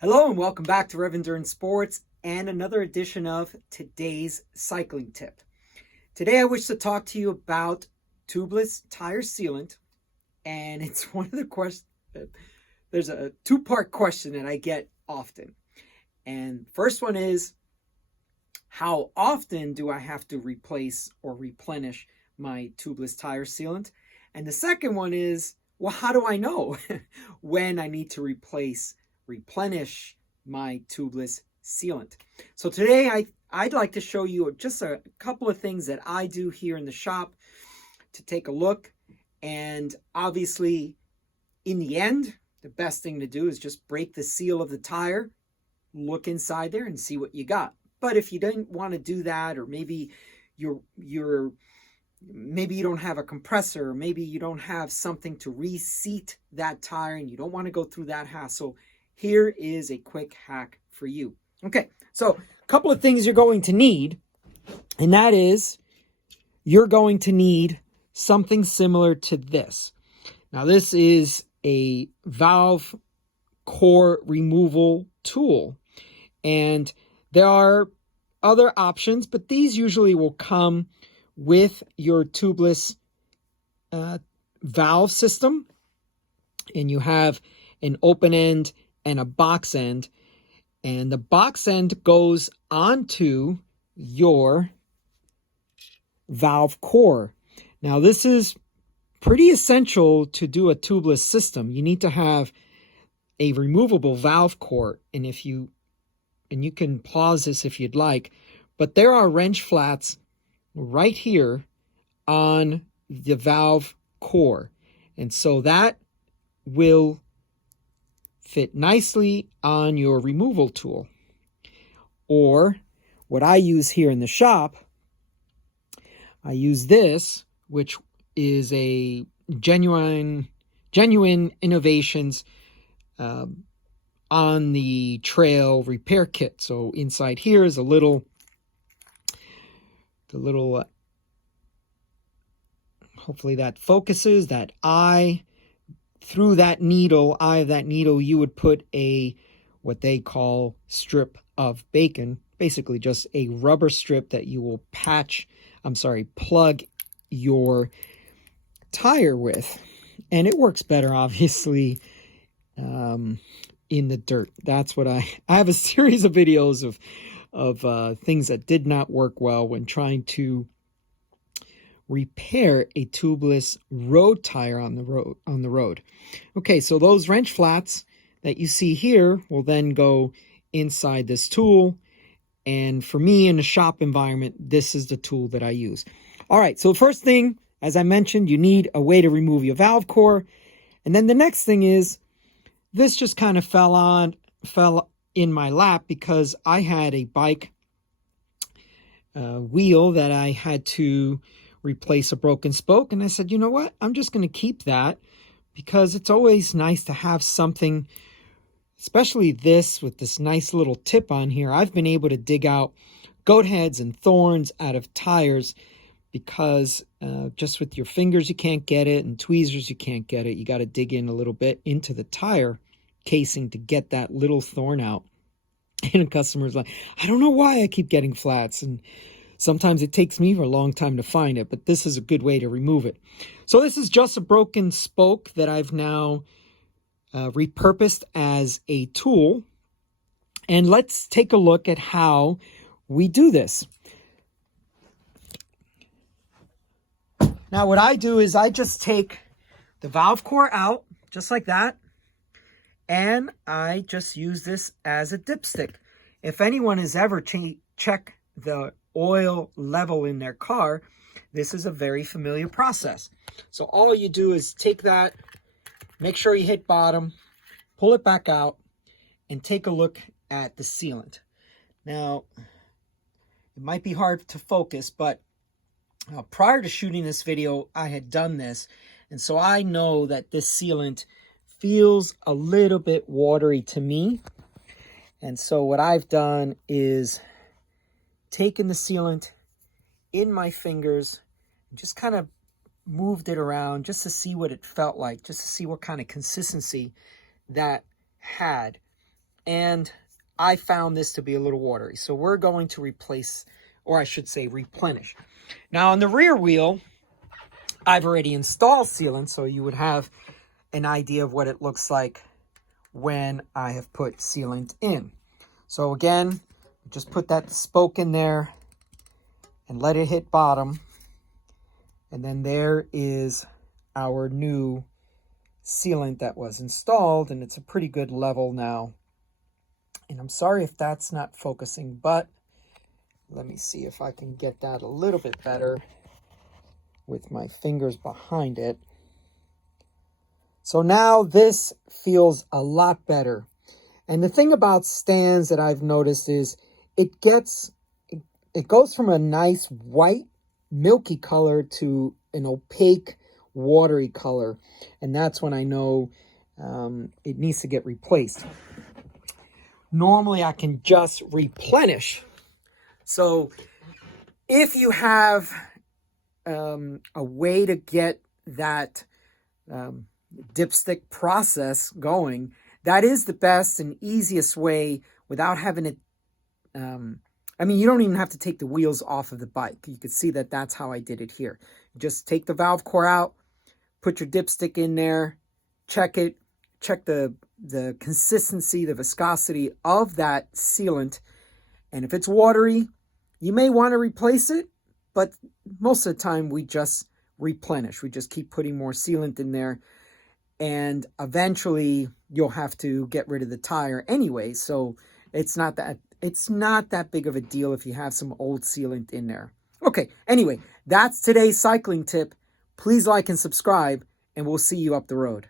Hello and welcome back to Rev Endurance Sports and another edition of today's cycling tip. Today I wish to talk to you about tubeless tire sealant, and it's one of the questions. There's a two-part question that I get often. And first one is, how often do I have to replace or replenish my tubeless tire sealant? And the second one is, well, how do I know when I need to replenish my tubeless sealant? So today I'd like to show you just a couple of things that I do here in the shop to take a look. And obviously, in the end, the best thing to do is just break the seal of the tire, look inside there and see what you got. But if you didn't want to do that, or maybe maybe you don't have a compressor, or maybe you don't have something to reseat that tire and you don't want to go through that hassle, here is a quick hack for you. Okay, so a couple of things you're going to need, and that is you're going to need something similar to this. Now, this is a valve core removal tool, and there are other options, but these usually will come with your tubeless valve system, and you have an open end and a box end, and the box end goes onto your valve core. Now, this is pretty essential to do a tubeless system. You need to have a removable valve core, and you can pause this if you'd like, but there are wrench flats right here on the valve core, and so that will fit nicely on your removal tool. Or what I use here in the shop, I use this, which is a genuine innovations on the trail repair kit. So inside here is the little hopefully that focuses, that eye. Through that eye of that needle, you would put what they call strip of bacon, basically just a rubber strip that you will plug your tire with. And it works better, obviously, in the dirt. That's what I have a series of videos of things that did not work well when trying to repair a tubeless road tire on the road. Okay, so those wrench flats that you see here will then go inside this tool. And for me, in a shop environment, this is the tool that I use. All right, so first thing, as I mentioned, you need a way to remove your valve core. And then the next thing is, this just kind of fell in my lap because I had a bike wheel that I had to replace a broken spoke. And I said, you know what? I'm just going to keep that because it's always nice to have something, especially this with this nice little tip on here. I've been able to dig out goat heads and thorns out of tires because just with your fingers you can't get it, and tweezers you can't get it. You got to dig in a little bit into the tire casing to get that little thorn out. And a customer's like, I don't know why I keep getting flats, and sometimes it takes me a long time to find it, but this is a good way to remove it. So this is just a broken spoke that I've now repurposed as a tool. And let's take a look at how we do this. Now, what I do is I just take the valve core out, just like that, and I just use this as a dipstick. If anyone has ever checked the oil level in their car, this is a very familiar process. So all you do is take that, make sure you hit bottom, pull it back out, and take a look at the sealant. Now, it might be hard to focus, but prior to shooting this video, I had done this, and so I know that this sealant feels a little bit watery to me. And so what I've done is taken the sealant in my fingers and just kind of moved it around just to see what it felt like, just to see what kind of consistency that had. and I found this to be a little watery. So we're going to replace, or I should say replenish. Now on the rear wheel, I've already installed sealant, so you would have an idea of what it looks like when I have put sealant in. So again, just put that spoke in there and let it hit bottom. And then there is our new sealant that was installed, and it's a pretty good level now. And I'm sorry if that's not focusing, but let me see if I can get that a little bit better with my fingers behind it. So now this feels a lot better. And the thing about stands that I've noticed is it goes from a nice white milky color to an opaque watery color, and that's when I know it needs to get replaced. Normally I can just replenish. So if you have a way to get that dipstick process going, that is the best and easiest way without having it. I mean, you don't even have to take the wheels off of the bike. You can see that that's how I did it here. Just take the valve core out, put your dipstick in there, check it, check the consistency, the viscosity of that sealant. And if it's watery, you may want to replace it, but most of the time we just replenish. We just keep putting more sealant in there, and eventually you'll have to get rid of the tire anyway. So it's not that big of a deal if you have some old sealant in there. Okay, anyway, that's today's cycling tip. Please like and subscribe, and we'll see you up the road.